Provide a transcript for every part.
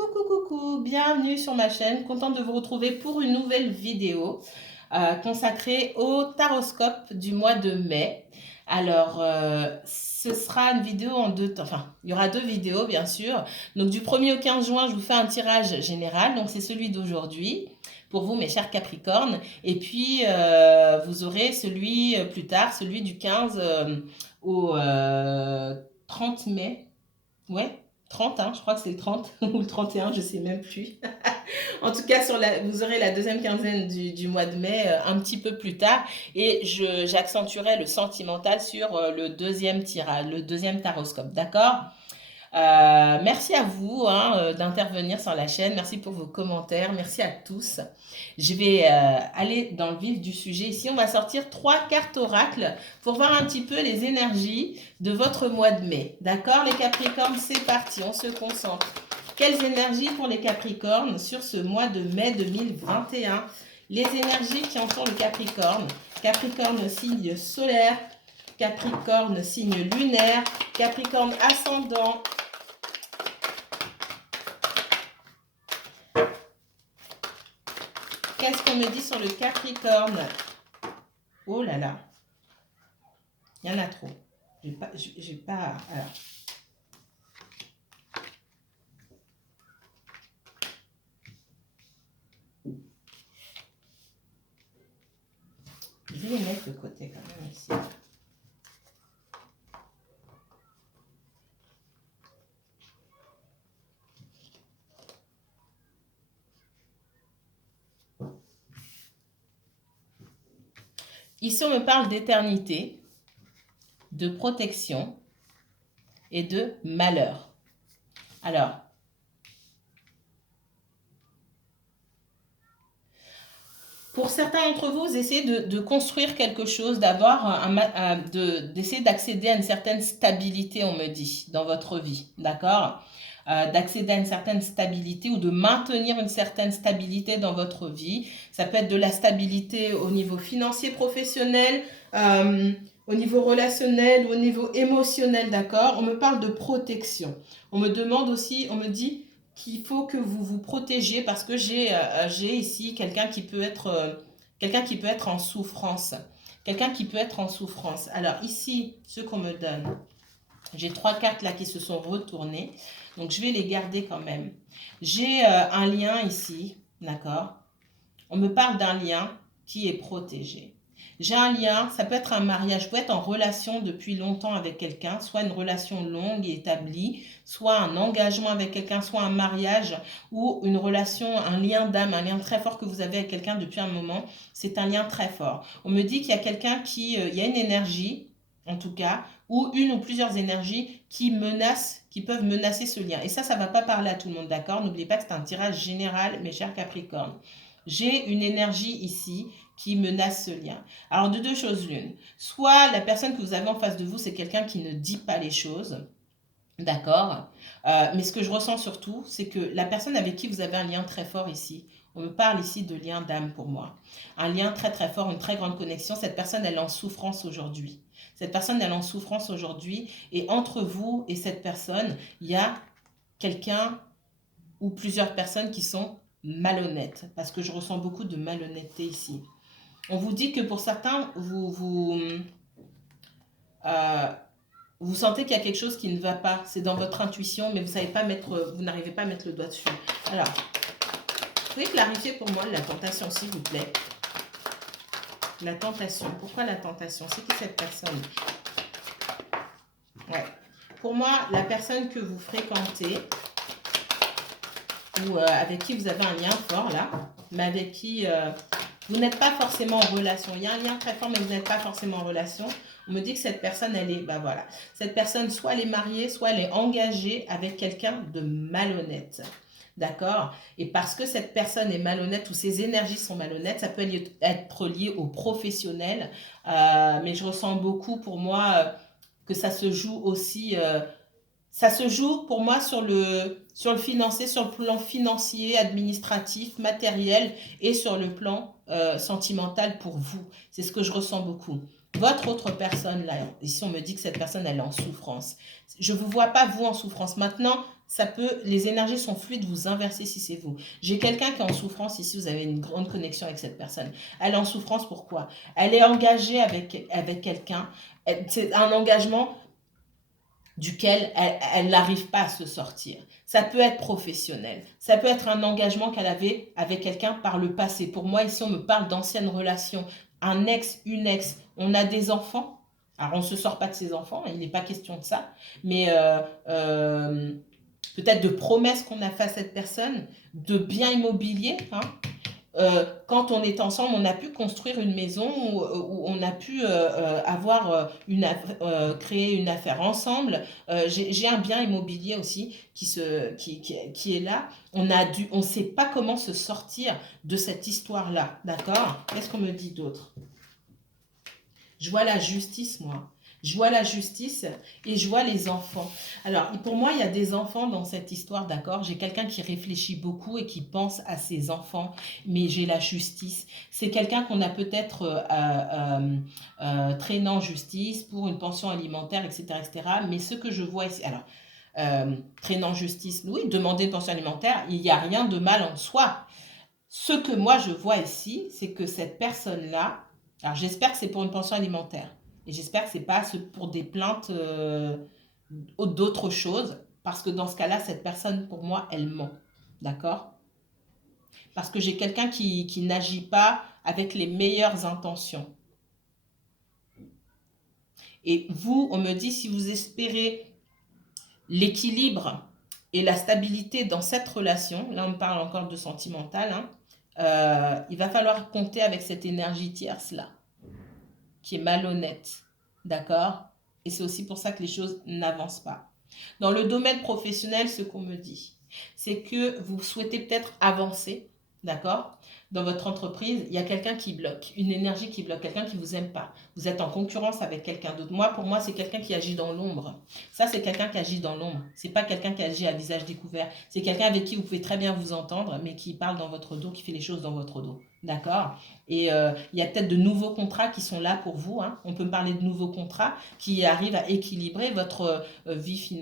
Coucou, coucou, bienvenue sur ma chaîne, contente de vous retrouver pour une nouvelle vidéo consacrée au taroscope du mois de mai. Alors, ce sera une vidéo en deux temps, enfin, il y aura deux vidéos bien sûr. Donc du 1er au 15 juin, je vous fais un tirage général, donc c'est celui d'aujourd'hui pour vous mes chers Capricornes. Et puis, vous aurez celui plus tard, celui du 15 au 30 mai. Ouais, 30, hein, je crois que c'est le 30 ou le 31, je sais même plus. En tout cas, vous aurez la deuxième quinzaine du mois de mai un petit peu plus tard et j'accentuerai le sentimental sur le deuxième tirage, le deuxième taroscope, d'accord? Merci à vous hein, d'intervenir sur la chaîne. Merci pour vos commentaires. Merci à tous. Je vais aller dans le vif du sujet. Ici, on va sortir 3 cartes oracles pour voir un petit peu les énergies de votre mois de mai. D'accord, les Capricornes, c'est parti. On se concentre. Quelles énergies pour les Capricornes sur ce mois de mai 2021? Les énergies qui entourent le Capricorne. Capricorne, signe solaire. Capricorne, signe lunaire. Capricorne, ascendant. Qu'est-ce qu'on me dit sur le Capricorne? Oh là là. Il y en a trop. J'ai pas... Alors. Je vais les mettre de côté quand même ici. Ici, on me parle d'éternité, de protection et de malheur. Alors, pour certains d'entre vous, vous essayez de construire quelque chose, d'essayer d'accéder à une certaine stabilité, on me dit, dans votre vie, d'accord? D'accéder à une certaine stabilité ou de maintenir une certaine stabilité dans votre vie. Ça peut être de la stabilité au niveau financier, professionnel, au niveau relationnel ou au niveau émotionnel, d'accord? On me parle de protection. On me demande aussi, on me dit qu'il faut que vous vous protégiez parce que j'ai ici quelqu'un qui peut être en souffrance. Quelqu'un qui peut être en souffrance. Alors ici, ce qu'on me donne, j'ai 3 cartes là qui se sont retournées. Donc, je vais les garder quand même. J'ai un lien ici, d'accord? On me parle d'un lien qui est protégé. J'ai un lien, ça peut être un mariage, vous pouvez être en relation depuis longtemps avec quelqu'un, soit une relation longue et établie, soit un engagement avec quelqu'un, soit un mariage ou une relation, un lien d'âme, un lien très fort que vous avez avec quelqu'un depuis un moment. C'est un lien très fort. On me dit qu'il y a quelqu'un il y a une énergie, en tout cas, ou une ou plusieurs énergies qui peuvent menacer ce lien. Et ça ne va pas parler à tout le monde, d'accord? N'oubliez pas que c'est un tirage général, mes chers Capricornes. J'ai une énergie ici qui menace ce lien. Alors, de deux choses l'une. Soit la personne que vous avez en face de vous, c'est quelqu'un qui ne dit pas les choses. D'accord. Mais ce que je ressens surtout, c'est que la personne avec qui vous avez un lien très fort ici, on me parle ici de lien d'âme pour moi. Un lien très très fort, une très grande connexion. Cette personne, elle est en souffrance aujourd'hui. Cette personne, elle est en souffrance aujourd'hui. Et entre vous et cette personne, il y a quelqu'un ou plusieurs personnes qui sont malhonnêtes. Parce que je ressens beaucoup de malhonnêteté ici. On vous dit que pour certains, vous sentez qu'il y a quelque chose qui ne va pas. C'est dans votre intuition, mais vous n'arrivez pas à mettre le doigt dessus. Alors, vous pouvez clarifier pour moi la tentation, s'il vous plaît. La tentation. Pourquoi la tentation? C'est qui cette personne? Ouais. Pour moi, la personne que vous fréquentez, ou avec qui vous avez un lien fort, là, mais avec qui vous n'êtes pas forcément en relation. Il y a un lien très fort, mais vous n'êtes pas forcément en relation. On me dit que cette personne, voilà. Cette personne, soit elle est mariée, soit elle est engagée avec quelqu'un de malhonnête. D'accord? Et parce que cette personne est malhonnête ou ses énergies sont malhonnêtes, ça peut être lié au professionnel. Mais je ressens beaucoup pour moi que ça se joue aussi... ça se joue pour moi sur le financier, sur le plan financier, administratif, matériel et sur le plan sentimental pour vous. C'est ce que je ressens beaucoup. Votre autre personne, là, ici on me dit que cette personne, elle est en souffrance. Je ne vous vois pas vous en souffrance. Maintenant, les énergies sont fluides, vous inversez si c'est vous. J'ai quelqu'un qui est en souffrance ici, vous avez une grande connexion avec cette personne. Elle est en souffrance, pourquoi? Elle est engagée avec quelqu'un. C'est un engagement duquel elle n'arrive pas à se sortir. Ça peut être professionnel. Ça peut être un engagement qu'elle avait avec quelqu'un par le passé. Pour moi, ici, on me parle d'anciennes relations. Un ex, une ex. On a des enfants. Alors, on ne se sort pas de ses enfants. Il n'est pas question de ça. Mais peut-être de promesses qu'on a fait à cette personne, de biens immobiliers, hein. Quand on est ensemble, on a pu construire une maison où on a pu créer une affaire ensemble. J'ai un bien immobilier aussi qui est là. On ne sait pas comment se sortir de cette histoire-là. D'accord? Qu'est-ce qu'on me dit d'autre? Je vois la justice, moi. Je vois la justice et je vois les enfants. Alors, pour moi, il y a des enfants dans cette histoire, d'accord? J'ai quelqu'un qui réfléchit beaucoup et qui pense à ses enfants, mais j'ai la justice. C'est quelqu'un qu'on a peut-être traîné en justice pour une pension alimentaire, etc., etc. Mais ce que je vois ici... Alors, traîner en justice, oui, demander une pension alimentaire, il n'y a rien de mal en soi. Ce que moi, je vois ici, c'est que cette personne-là... Alors, j'espère que c'est pour une pension alimentaire. Et j'espère que ce n'est pas pour des plaintes d'autres choses. Parce que dans ce cas-là, cette personne, pour moi, elle ment. D'accord? Parce que j'ai quelqu'un qui n'agit pas avec les meilleures intentions. Et vous, on me dit, si vous espérez l'équilibre et la stabilité dans cette relation, là on parle encore de sentimental, hein, il va falloir compter avec cette énergie tierce-là, qui est malhonnête, d'accord? Et c'est aussi pour ça que les choses n'avancent pas. Dans le domaine professionnel, ce qu'on me dit, c'est que vous souhaitez peut-être avancer, d'accord? Dans votre entreprise, il y a quelqu'un qui bloque, une énergie qui bloque, quelqu'un qui ne vous aime pas. Vous êtes en concurrence avec quelqu'un d'autre. Pour moi, c'est quelqu'un qui agit dans l'ombre. Ça, c'est quelqu'un qui agit dans l'ombre. C'est pas quelqu'un qui agit à visage découvert. C'est quelqu'un avec qui vous pouvez très bien vous entendre, mais qui parle dans votre dos, qui fait les choses dans votre dos. D'accord? Et il y a peut-être de nouveaux contrats qui sont là pour vous, hein. On peut me parler de nouveaux contrats qui arrivent à équilibrer votre vie,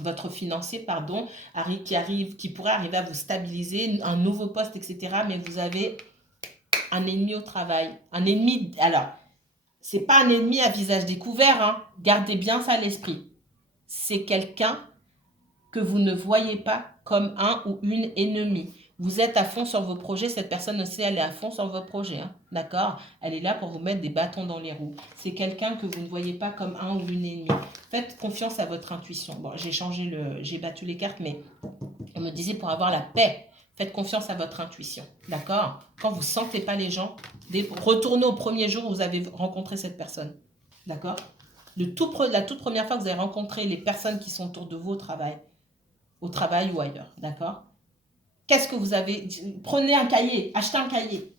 votre financier, pardon, qui pourrait arriver à vous stabiliser, un nouveau poste, etc. Mais vous avez un ennemi au travail. Un ennemi, alors, c'est pas un ennemi à visage découvert, hein. Gardez bien ça à l'esprit. C'est quelqu'un que vous ne voyez pas comme un ou une ennemie. Vous êtes à fond sur vos projets, cette personne aussi, elle est à fond sur vos projets, hein, d'accord? Elle est là pour vous mettre des bâtons dans les roues. C'est quelqu'un que vous ne voyez pas comme un ou une ennemie. Faites confiance à votre intuition. Bon, j'ai battu les cartes, mais on me disait pour avoir la paix, faites confiance à votre intuition, d'accord? Quand vous ne sentez pas les gens, retournez au premier jour où vous avez rencontré cette personne, d'accord? La toute première fois que vous avez rencontré les personnes qui sont autour de vous au travail ou ailleurs, d'accord? Qu'est-ce que vous avez? Prenez un cahier, achetez un cahier,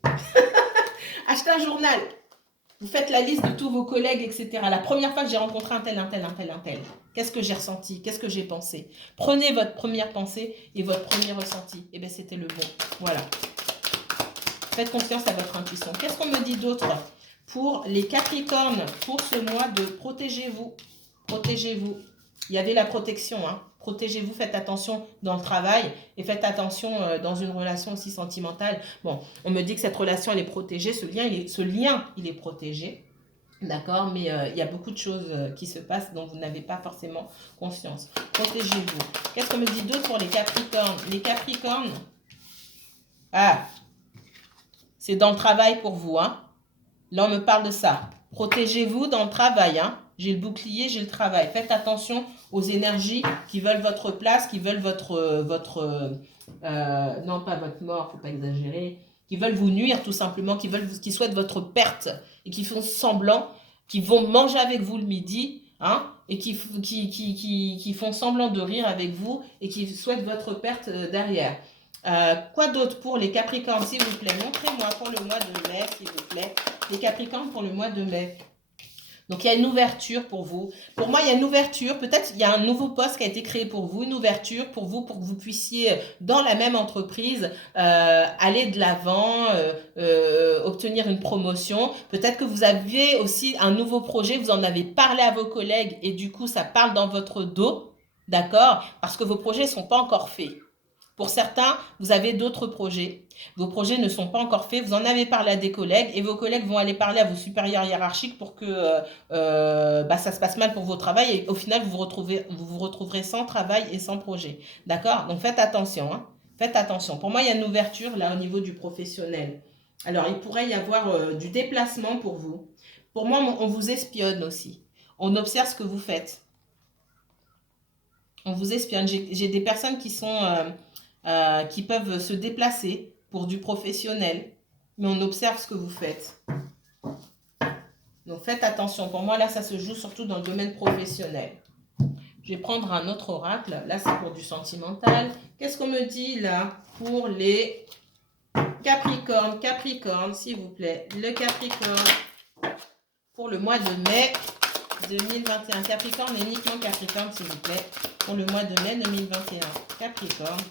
achetez un journal. Vous faites la liste de tous vos collègues, etc. La première fois que j'ai rencontré un tel, qu'est-ce que j'ai ressenti? Qu'est-ce que j'ai pensé? Prenez votre première pensée et votre premier ressenti. Eh bien, c'était le bon. Voilà. Faites confiance à votre intuition. Qu'est-ce qu'on me dit d'autre? Pour les Capricornes, pour ce mois de protégez-vous. Protégez-vous. Il y avait la protection, hein. Protégez-vous, faites attention dans le travail et faites attention dans une relation aussi sentimentale. Bon, on me dit que cette relation, elle est protégée, ce lien, il est protégé, d'accord? Mais il y a beaucoup de choses qui se passent dont vous n'avez pas forcément conscience. Protégez-vous. Qu'est-ce qu'on me dit d'autre pour les Capricornes? Les Capricornes, c'est dans le travail pour vous, hein? Là, on me parle de ça. Protégez-vous dans le travail, hein? J'ai le bouclier, j'ai le travail. Faites attention aux énergies qui veulent votre place, qui veulent non pas votre mort, faut pas exagérer, qui veulent vous nuire tout simplement, qui souhaitent votre perte et qui font semblant, qui vont manger avec vous le midi, hein, et qui font semblant de rire avec vous et qui souhaitent votre perte derrière. Quoi d'autre pour les Capricornes, s'il vous plaît? Montrez-moi pour le mois de mai, s'il vous plaît. Les Capricornes pour le mois de mai. Donc, il y a une ouverture pour vous. Pour moi, il y a une ouverture. Peut-être il y a un nouveau poste qui a été créé pour vous, une ouverture pour vous, pour que vous puissiez, dans la même entreprise, aller de l'avant, obtenir une promotion. Peut-être que vous avez aussi un nouveau projet, vous en avez parlé à vos collègues et du coup, ça parle dans votre dos. D'accord? Parce que vos projets ne sont pas encore faits. Pour certains, vous avez d'autres projets. Vos projets ne sont pas encore faits. Vous en avez parlé à des collègues et vos collègues vont aller parler à vos supérieurs hiérarchiques pour que ça se passe mal pour vos travaux et au final, vous retrouverez sans travail et sans projet. D'accord? Donc faites attention. Hein. Faites attention. Pour moi, il y a une ouverture là au niveau du professionnel. Alors, il pourrait y avoir du déplacement pour vous. Pour moi, on vous espionne aussi. On observe ce que vous faites. On vous espionne. J'ai des personnes qui peuvent se déplacer pour du professionnel, mais on observe ce que vous faites. Donc faites attention. Pour moi, là, ça se joue surtout dans le domaine professionnel. Je vais prendre un autre oracle. Là, c'est pour du sentimental. Qu'est-ce qu'on me dit là pour les Capricornes? Capricorne, s'il vous plaît. Le Capricorne pour le mois de mai 2021. Capricorne, uniquement Capricorne, s'il vous plaît. Pour le mois de mai 2021. Capricorne.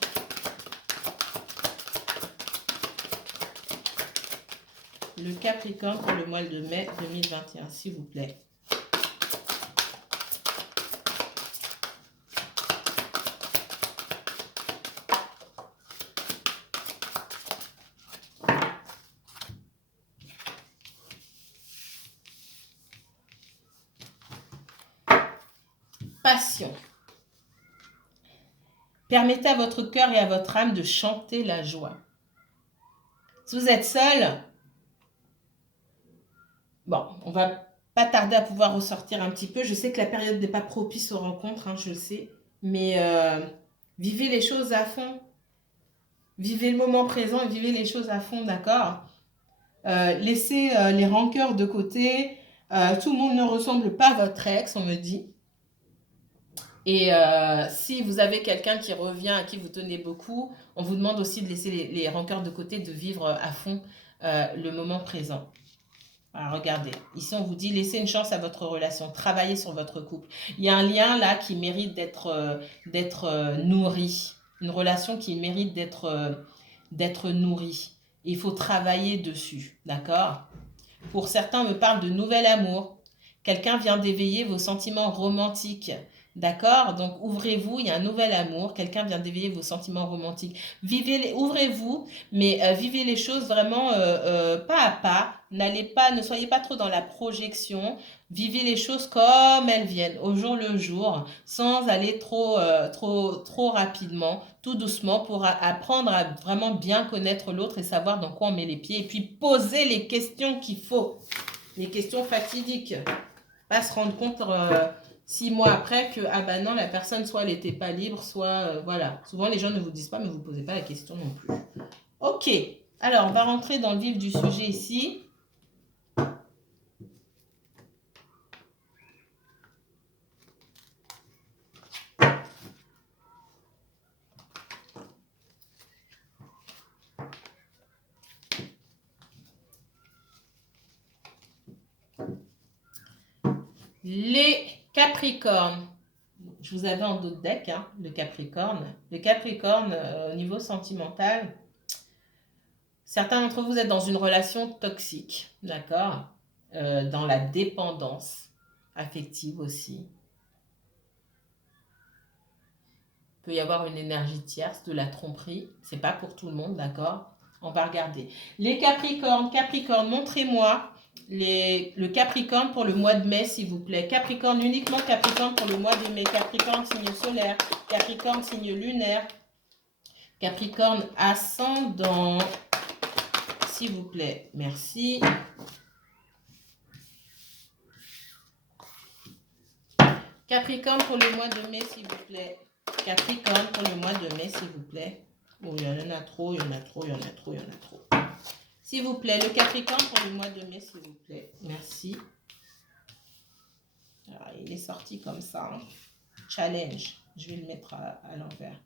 Le Capricorne pour le mois de mai 2021, s'il vous plaît. Passion. Permettez à votre cœur et à votre âme de chanter la joie. Si vous êtes seul, bon, on va pas tarder à pouvoir ressortir un petit peu. Je sais que la période n'est pas propice aux rencontres, hein, je le sais. Mais vivez les choses à fond. Vivez le moment présent et vivez les choses à fond, d'accord? Laissez les rancœurs de côté. Tout le monde ne ressemble pas à votre ex, on me dit. Et si vous avez quelqu'un qui revient, à qui vous tenez beaucoup, on vous demande aussi de laisser les rancœurs de côté, de vivre à fond le moment présent. Alors, regardez, ici on vous dit laissez une chance à votre relation, travaillez sur votre couple. Il y a un lien là qui mérite d'être nourri, une relation qui mérite d'être nourrie. Il faut travailler dessus, d'accord? Pour certains, on me parle de nouvel amour. Quelqu'un vient d'éveiller vos sentiments romantiques. D'accord? Donc, ouvrez-vous, il y a un nouvel amour. Quelqu'un vient d'éveiller vos sentiments romantiques. Ouvrez-vous, mais vivez les choses vraiment pas à pas. Ne soyez pas trop dans la projection. Vivez les choses comme elles viennent, au jour le jour, sans aller trop rapidement, tout doucement, pour apprendre à vraiment bien connaître l'autre et savoir dans quoi on met les pieds. Et puis, poser les questions qu'il faut. Les questions fatidiques. Pas se rendre compte 6 mois après que, ah bah non, la personne, soit elle n'était pas libre, soit, voilà. Souvent, les gens ne vous disent pas, mais vous ne posez pas la question non plus. Ok, alors, on va rentrer dans le vif du sujet ici. Les Capricornes. Je vous avais en d'autres decks, hein, le Capricorne. Le Capricorne, au niveau sentimental, certains d'entre vous êtes dans une relation toxique, d'accord? Dans la dépendance affective aussi. Il peut y avoir une énergie tierce, de la tromperie. C'est pas pour tout le monde, d'accord? On va regarder. Les Capricornes, montrez-moi le Capricorne pour le mois de mai, s'il vous plaît. Capricorne, uniquement Capricorne pour le mois de mai. Capricorne, signe solaire. Capricorne, signe lunaire. Capricorne, ascendant. S'il vous plaît, merci. Capricorne pour le mois de mai, s'il vous plaît. Capricorne pour le mois de mai, s'il vous plaît. Bon, il y en a trop, il y en a trop, il y en a trop, il y en a trop. S'il vous plaît, le Capricorne pour le mois de mai, s'il vous plaît. Merci. Alors, il est sorti comme ça. Hein. Challenge. Je vais le mettre à l'envers.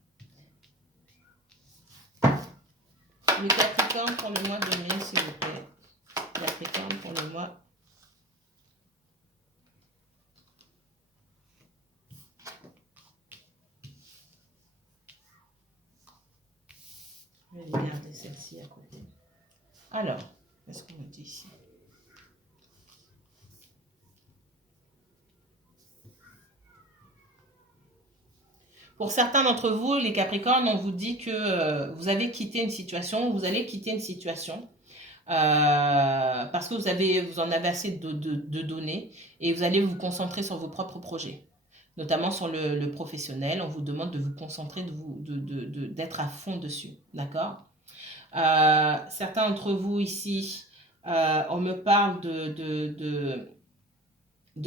Le Capricorne pour le mois de mai, s'il vous plaît. Capricorne pour le mois. Je vais garder celle-ci à côté. Alors, qu'est-ce qu'on me dit ici? Pour certains d'entre vous, les Capricornes, on vous dit que vous avez quitté une situation, vous allez quitter une situation parce que vous en avez assez de données et vous allez vous concentrer sur vos propres projets, notamment sur le professionnel. On vous demande de vous concentrer, d'être à fond dessus, d'accord? Certains d'entre vous ici, on me parle de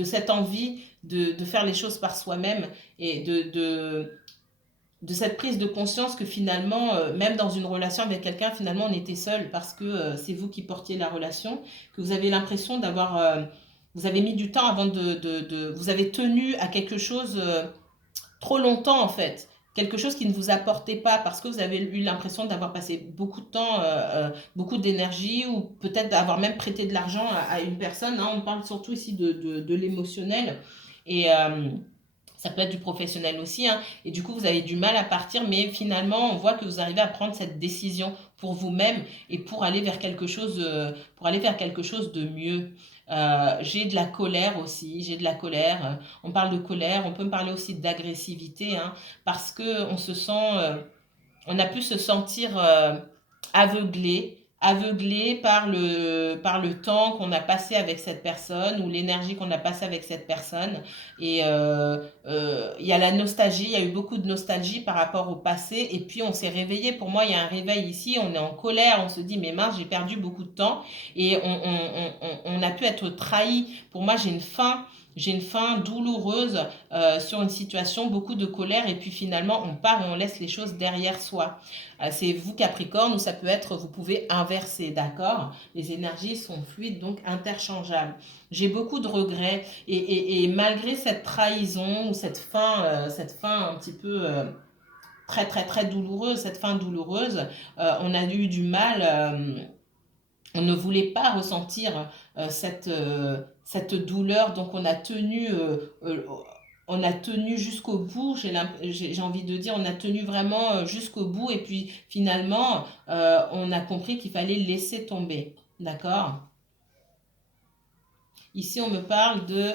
cette envie de faire les choses par soi-même et de cette prise de conscience que finalement, même dans une relation avec quelqu'un, finalement, on était seul parce que c'est vous qui portiez la relation, que vous avez l'impression d'avoir... vous avez mis du temps avant vous avez tenu à quelque chose trop longtemps, en fait. Quelque chose qui ne vous apportait pas parce que vous avez eu l'impression d'avoir passé beaucoup de temps, beaucoup d'énergie ou peut-être d'avoir même prêté de l'argent à une personne, hein. On parle surtout ici de l'émotionnel. Et... ça peut être du professionnel aussi, hein. Et du coup, vous avez du mal à partir, mais finalement, on voit que vous arrivez à prendre cette décision pour vous-même et pour aller vers quelque chose de mieux. J'ai de la colère aussi, j'ai de la colère. On parle de colère, on peut me parler aussi d'agressivité, hein, parce que on a pu se sentir aveuglé par le temps qu'on a passé avec cette personne ou l'énergie qu'on a passé avec cette personne. Et il y a la nostalgie, il y a eu beaucoup de nostalgie par rapport au passé. Et puis on s'est réveillé. Pour moi, il y a un réveil ici. On est en colère, on se dit, mais mince, j'ai perdu beaucoup de temps. Et on a pu être trahi. Pour moi, j'ai une fin douloureuse sur une situation, beaucoup de colère, et puis finalement on part et on laisse les choses derrière soi. C'est vous Capricorne, ou ça peut être, vous pouvez inverser, d'accord? Les énergies sont fluides, donc interchangeables. J'ai beaucoup de regrets, et malgré cette trahison, ou cette fin un petit peu très très très douloureuse, cette fin douloureuse, on a eu du mal... on ne voulait pas ressentir cette douleur, donc on a tenu jusqu'au bout, j'ai envie de dire, on a tenu vraiment jusqu'au bout, et puis finalement, on a compris qu'il fallait laisser tomber, d'accord? Ici, on me parle de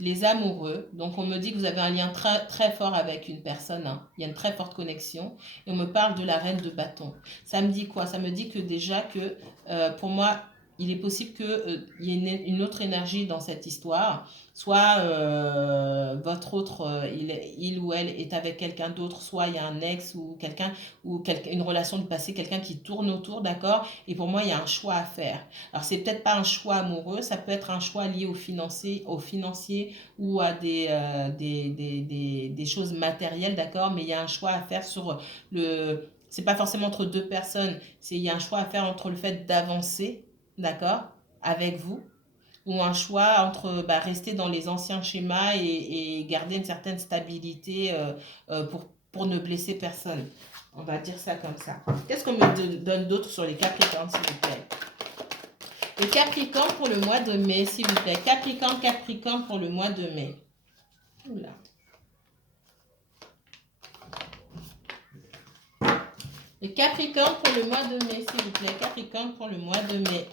les amoureux, donc on me dit que vous avez un lien très, très fort avec une personne, hein. Il y a une très forte connexion, et on me parle de la reine de bâton. Ça me dit quoi? Ça me dit que déjà que pour moi, il est possible qu'il y ait une autre énergie dans cette histoire, soit votre autre, il ou elle est avec quelqu'un d'autre, soit il y a un ex ou quelqu'un, une relation de passé, quelqu'un qui tourne autour, d'accord? Et pour moi, il y a un choix à faire. Alors, c'est peut-être pas un choix amoureux, ça peut être un choix lié au financier ou à des choses matérielles, d'accord? Mais il y a un choix à faire sur le... C'est pas forcément entre deux personnes, il y a un choix à faire entre le fait d'avancer, d'accord? Avec vous, ou un choix entre rester dans les anciens schémas et garder une certaine stabilité pour ne blesser personne. On va dire ça comme ça. Qu'est-ce qu'on me donne d'autre sur les Capricornes, s'il vous plaît? Le Capricorne pour le mois de mai, s'il vous plaît. Capricorne pour le mois de mai. Oula. Le Capricorne pour le mois de mai, s'il vous plaît. Capricorne pour le mois de mai.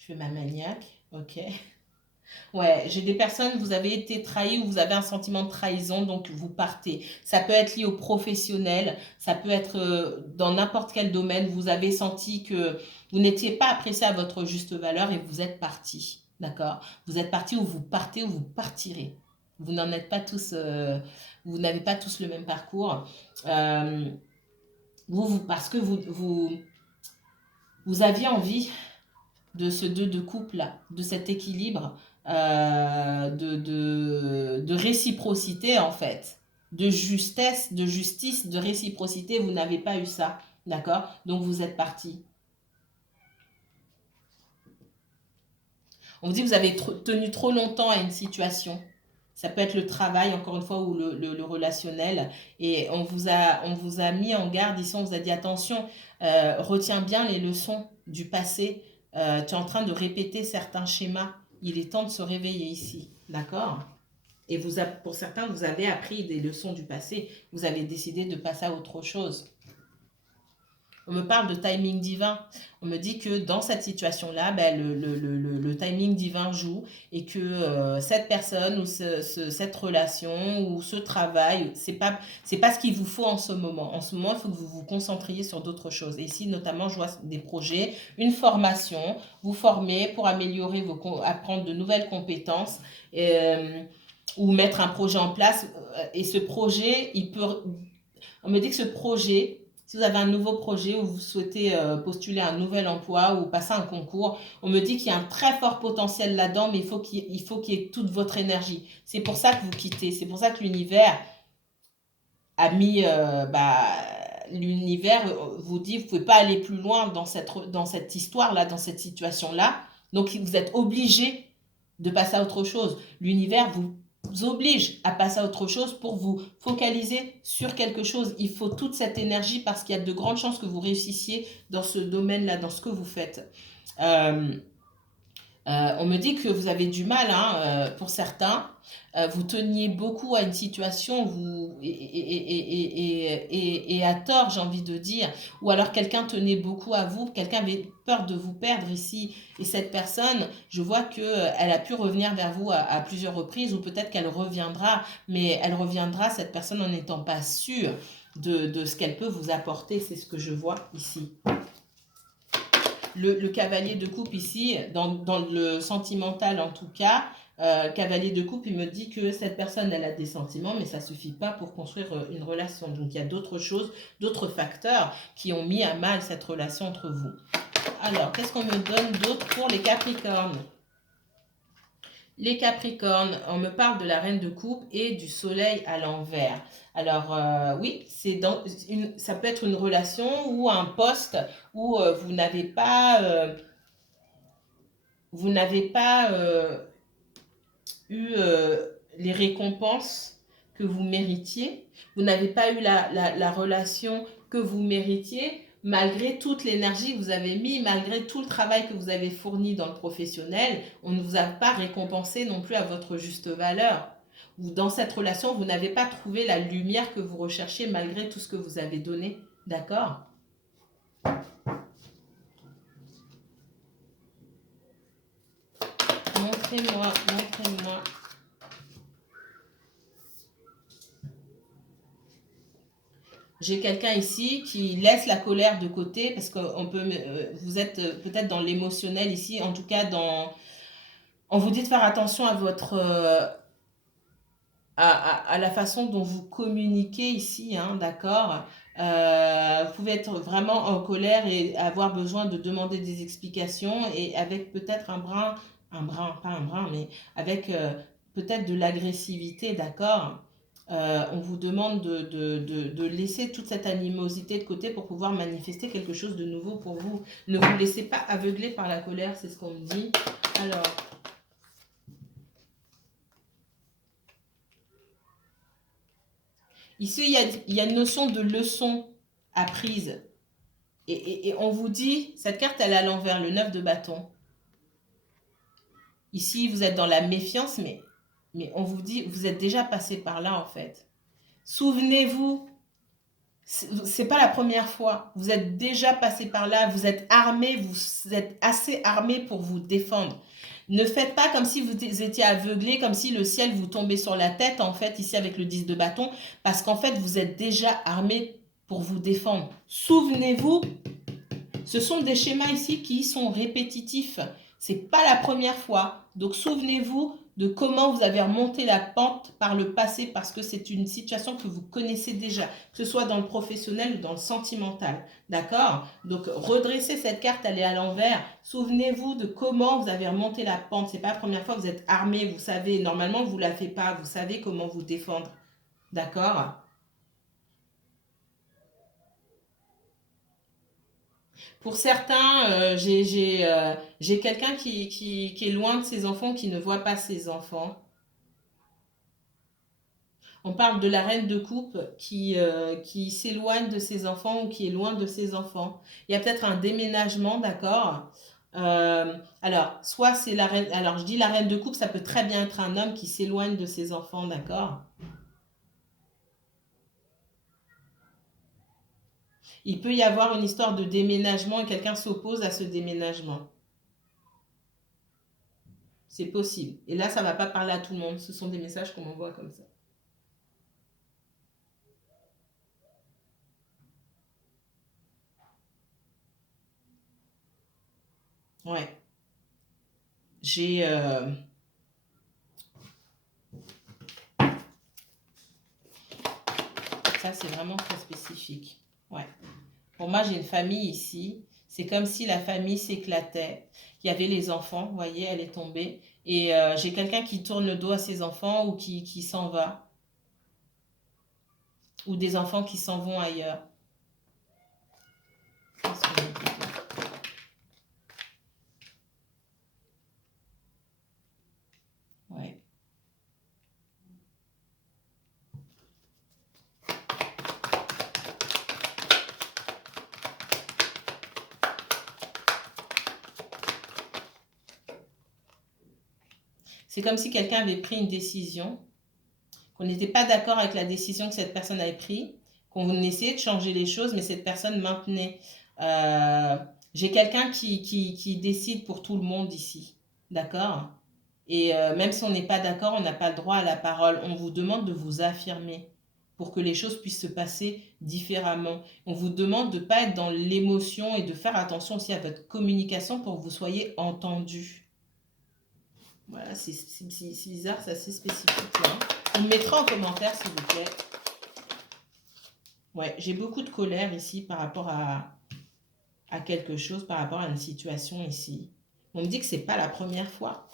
Je fais ma maniaque. Ok. Ouais, j'ai des personnes, vous avez été trahi ou vous avez un sentiment de trahison, donc vous partez. Ça peut être lié au professionnel, ça peut être dans n'importe quel domaine. Vous avez senti que vous n'étiez pas apprécié à votre juste valeur et vous êtes parti. D'accord? Vous êtes parti ou vous partez ou vous partirez. Vous n'en êtes pas tous, vous n'avez pas tous le même parcours. Euh, parce que vous aviez envie de ce de couple-là, de cet équilibre, de réciprocité en fait, de justesse, de justice, de réciprocité, vous n'avez pas eu ça, d'accord? Donc vous êtes parti. On vous dit que vous avez tenu trop longtemps à une situation. Ça peut être le travail, encore une fois, ou le relationnel. Et on vous a mis en garde ici, on vous a dit attention, retiens bien les leçons du passé. Tu es en train de répéter certains schémas. Il est temps de se réveiller ici. D'accord? Et pour certains, vous avez appris des leçons du passé. Vous avez décidé de passer à autre chose. On me parle de timing divin. On me dit que dans cette situation-là, ben, le timing divin joue et que cette personne ou cette relation ou ce travail, c'est pas ce qu'il vous faut en ce moment. En ce moment, il faut que vous vous concentriez sur d'autres choses. Et ici, notamment, je vois des projets, une formation, vous former pour améliorer apprendre de nouvelles compétences ou mettre un projet en place. Et ce projet, on me dit que ce projet, si vous avez un nouveau projet ou vous souhaitez postuler à un nouvel emploi ou passer un concours, on me dit qu'il y a un très fort potentiel là-dedans, mais il faut qu'il y ait toute votre énergie. C'est pour ça que vous quittez. C'est pour ça que l'univers a mis... l'univers vous dit, vous ne pouvez pas aller plus loin dans cette histoire-là, dans cette situation-là. Donc, vous êtes obligé de passer à autre chose. L'univers vous oblige à passer à autre chose pour vous focaliser sur quelque chose. Il faut toute cette énergie parce qu'il y a de grandes chances que vous réussissiez dans ce domaine-là, dans ce que vous faites. On me dit que vous avez du mal, hein, pour certains. Vous teniez beaucoup à une situation et à tort, j'ai envie de dire. Ou alors quelqu'un tenait beaucoup à vous, quelqu'un avait peur de vous perdre ici. Et cette personne, je vois qu'elle a pu revenir vers vous à plusieurs reprises ou peut-être qu'elle reviendra. Mais elle reviendra, cette personne, en n'étant pas sûre de ce qu'elle peut vous apporter. C'est ce que je vois ici. Le cavalier de coupe ici, dans le sentimental en tout cas, cavalier de coupe, il me dit que cette personne, elle a des sentiments, mais ça ne suffit pas pour construire une relation. Donc il y a d'autres choses, d'autres facteurs qui ont mis à mal cette relation entre vous. Alors, qu'est-ce qu'on me donne d'autre pour les Capricornes? Les Capricornes, on me parle de la reine de coupe et du soleil à l'envers. Alors oui, ça peut être une relation ou un poste où vous n'avez pas eu les récompenses que vous méritiez, vous n'avez pas eu la relation que vous méritiez, malgré toute l'énergie que vous avez mis, malgré tout le travail que vous avez fourni dans le professionnel, on ne vous a pas récompensé non plus à votre juste valeur. Ou dans cette relation, vous n'avez pas trouvé la lumière que vous recherchiez malgré tout ce que vous avez donné. D'accord? Montrez-moi, montrez-moi. J'ai quelqu'un ici qui laisse la colère de côté parce que vous êtes peut-être dans l'émotionnel ici, en tout cas on vous dit de faire attention à à la façon dont vous communiquez ici, hein, d'accord? Vous pouvez être vraiment en colère et avoir besoin de demander des explications et avec peut-être pas un brin, mais avec peut-être de l'agressivité, d'accord? On vous demande de laisser toute cette animosité de côté pour pouvoir manifester quelque chose de nouveau pour vous. Ne vous laissez pas aveugler par la colère, c'est ce qu'on me dit. Alors, ici, il y a une notion de leçon apprise. Et on vous dit, cette carte, elle est à l'envers, le 9 de bâton. Ici, vous êtes dans la méfiance, mais on vous dit, vous êtes déjà passé par là, en fait. Souvenez-vous, c'est pas la première fois. Vous êtes déjà passé par là, vous êtes armé, vous êtes assez armé pour vous défendre. Ne faites pas comme si vous étiez aveuglé, comme si le ciel vous tombait sur la tête, en fait, ici avec le 10 de bâton, parce qu'en fait, vous êtes déjà armé pour vous défendre. Souvenez-vous, ce sont des schémas ici qui sont répétitifs. C'est pas la première fois. Donc, souvenez-vous de comment vous avez remonté la pente par le passé parce que c'est une situation que vous connaissez déjà, que ce soit dans le professionnel ou dans le sentimental. D'accord? Donc, redressez cette carte, elle est à l'envers. Souvenez-vous de comment vous avez remonté la pente. C'est pas la première fois que vous êtes armé, vous savez. Normalement, vous ne la faites pas. Vous savez comment vous défendre. D'accord? Pour certains, j'ai quelqu'un qui est loin de ses enfants, qui ne voit pas ses enfants. On parle de la reine de coupe qui s'éloigne de ses enfants ou qui est loin de ses enfants. Il y a peut-être un déménagement, d'accord? Alors, soit c'est la reine... Alors, je dis la reine de coupe, ça peut très bien être un homme qui s'éloigne de ses enfants, d'accord? Il peut y avoir une histoire de déménagement et quelqu'un s'oppose à ce déménagement. C'est possible. Et là, ça ne va pas parler à tout le monde. Ce sont des messages qu'on m'envoie comme ça. Ouais. J'ai... Ça, c'est vraiment très spécifique. Ouais. Pour moi, j'ai une famille ici. C'est comme si la famille s'éclatait. Il y avait les enfants, vous voyez, elle est tombée. Et j'ai quelqu'un qui tourne le dos à ses enfants ou qui s'en va. Ou des enfants qui s'en vont ailleurs. Qu'est-ce que j'ai dit? Ouais. C'est comme si quelqu'un avait pris une décision, qu'on n'était pas d'accord avec la décision que cette personne avait prise, qu'on essayait de changer les choses, mais cette personne maintenait. J'ai quelqu'un qui décide pour tout le monde ici, d'accord? Et même si on n'est pas d'accord, on n'a pas le droit à la parole. On vous demande de vous affirmer pour que les choses puissent se passer différemment. On vous demande de ne pas être dans l'émotion et de faire attention aussi à votre communication pour que vous soyez entendu. Voilà, c'est bizarre, c'est assez spécifique là. Vous me mettrez en commentaire s'il vous plaît. Ouais, j'ai beaucoup de colère ici par rapport à quelque chose, par rapport à une situation ici. On me dit que c'est pas la première fois,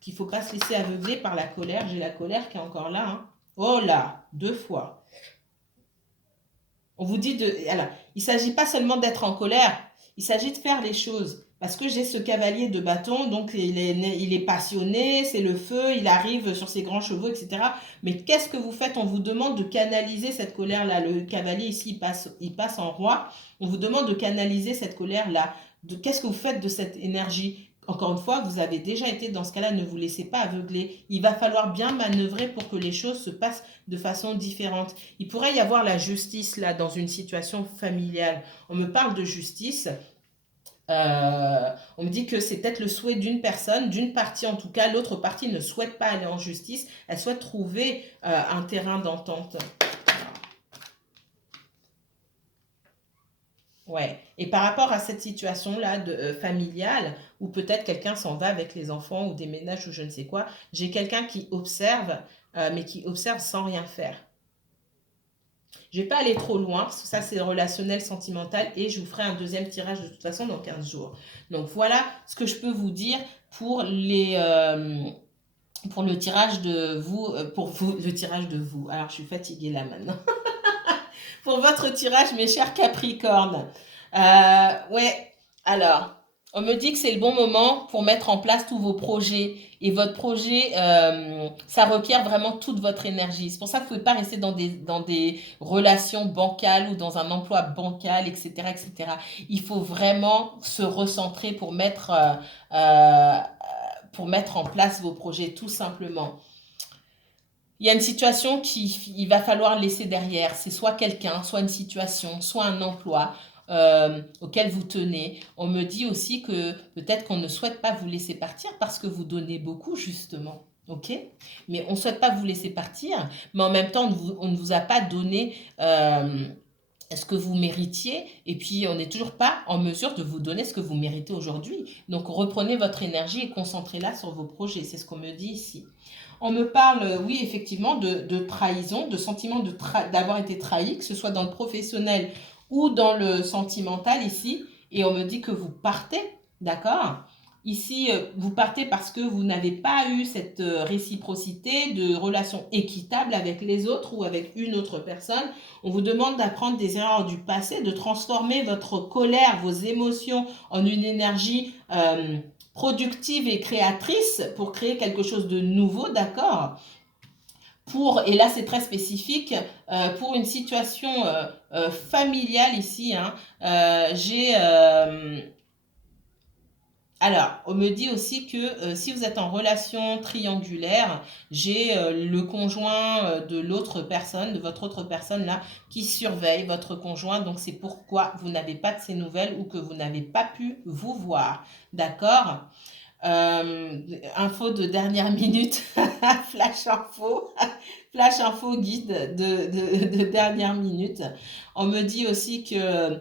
qu'il ne faut pas se laisser aveugler par la colère. J'ai la colère qui est encore là. Hein. Oh là, 2 fois. On vous dit de... Alors, il ne s'agit pas seulement d'être en colère, il s'agit de faire les choses. Parce que j'ai ce cavalier de bâton, donc il est passionné, c'est le feu, il arrive sur ses grands chevaux, etc. Mais qu'est-ce que vous faites? On vous demande de canaliser cette colère-là. Le cavalier ici, il passe en roi. On vous demande de canaliser cette colère-là. Qu'est-ce que vous faites de cette énergie? Encore une fois, vous avez déjà été dans ce cas-là, ne vous laissez pas aveugler. Il va falloir bien manœuvrer pour que les choses se passent de façon différente. Il pourrait y avoir la justice là dans une situation familiale. On me parle de justice. On me dit que c'est peut-être le souhait d'une personne, d'une partie en tout cas. L'autre partie ne souhaite pas aller en justice. Elle souhaite trouver un terrain d'entente. Ouais. Et par rapport à cette situation-là familiale, où peut-être quelqu'un s'en va avec les enfants ou déménage ou je ne sais quoi, j'ai quelqu'un qui observe, mais qui observe sans rien faire. Je ne vais pas aller trop loin, parce que ça c'est relationnel, sentimental, et je vous ferai un deuxième tirage de toute façon dans 15 jours. Donc voilà ce que je peux vous dire pour pour le tirage de vous, le tirage de vous. Alors je suis fatiguée là maintenant. Pour votre tirage, mes chers Capricornes. Ouais, alors, on me dit que c'est le bon moment pour mettre en place tous vos projets. Et votre projet, ça requiert vraiment toute votre énergie. C'est pour ça que vous ne pouvez pas rester dans des relations bancales ou dans un emploi bancal, etc., etc. Il faut vraiment se recentrer pour mettre en place vos projets, tout simplement. Il y a une situation qu'il va falloir laisser derrière. C'est soit quelqu'un, soit une situation, soit un emploi auquel vous tenez. On me dit aussi que peut-être qu'on ne souhaite pas vous laisser partir parce que vous donnez beaucoup, justement. OK? Mais on ne souhaite pas vous laisser partir, mais en même temps, on ne vous a pas donné ce que vous méritiez, et puis on n'est toujours pas en mesure de vous donner ce que vous méritez aujourd'hui. Donc reprenez votre énergie et concentrez-la sur vos projets. C'est ce qu'on me dit ici. On me parle, oui, effectivement, de trahison, de sentiment d'avoir été trahi, que ce soit dans le professionnel ou dans le sentimental ici. Et on me dit que vous partez, d'accord? Ici, vous partez parce que vous n'avez pas eu cette réciprocité de relation équitable avec les autres ou avec une autre personne. On vous demande d'apprendre des erreurs du passé, de transformer votre colère, vos émotions en une énergie productive et créatrice pour créer quelque chose de nouveau, d'accord? et là c'est très spécifique, pour une situation familiale ici, hein, j'ai... alors, on me dit aussi que si vous êtes en relation triangulaire, j'ai le conjoint de l'autre personne, de votre autre personne là, qui surveille votre conjoint. Donc, c'est pourquoi vous n'avez pas de ces nouvelles ou que vous n'avez pas pu vous voir. D'accord? Info de dernière minute, flash info, flash info guide de dernière minute. On me dit aussi que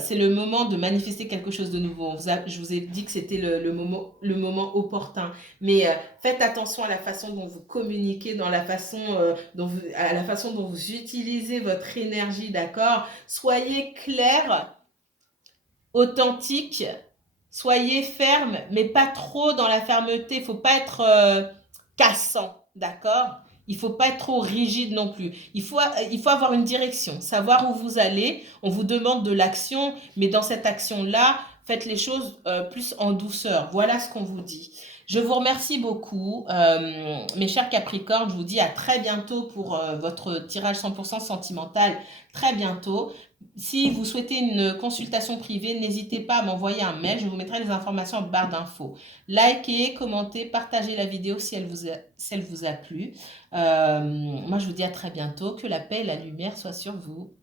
c'est le moment de manifester quelque chose de nouveau. Je vous ai dit que c'était le moment opportun. Mais faites attention à la façon dont vous communiquez, à la façon dont vous utilisez votre énergie, d'accord? Soyez clair, authentique, soyez ferme, mais pas trop dans la fermeté. Il faut pas être cassant, d'accord? Il faut pas être trop rigide non plus. Il faut avoir une direction, savoir où vous allez. On vous demande de l'action, mais dans cette action-là, faites les choses plus en douceur. Voilà ce qu'on vous dit. Je vous remercie beaucoup, mes chers Capricornes. Je vous dis à très bientôt pour votre tirage 100% sentimental. Très bientôt. Si vous souhaitez une consultation privée, n'hésitez pas à m'envoyer un mail. Je vous mettrai les informations en barre d'infos. Likez, commentez, partagez la vidéo si elle vous a plu. Moi, je vous dis à très bientôt. Que la paix et la lumière soient sur vous.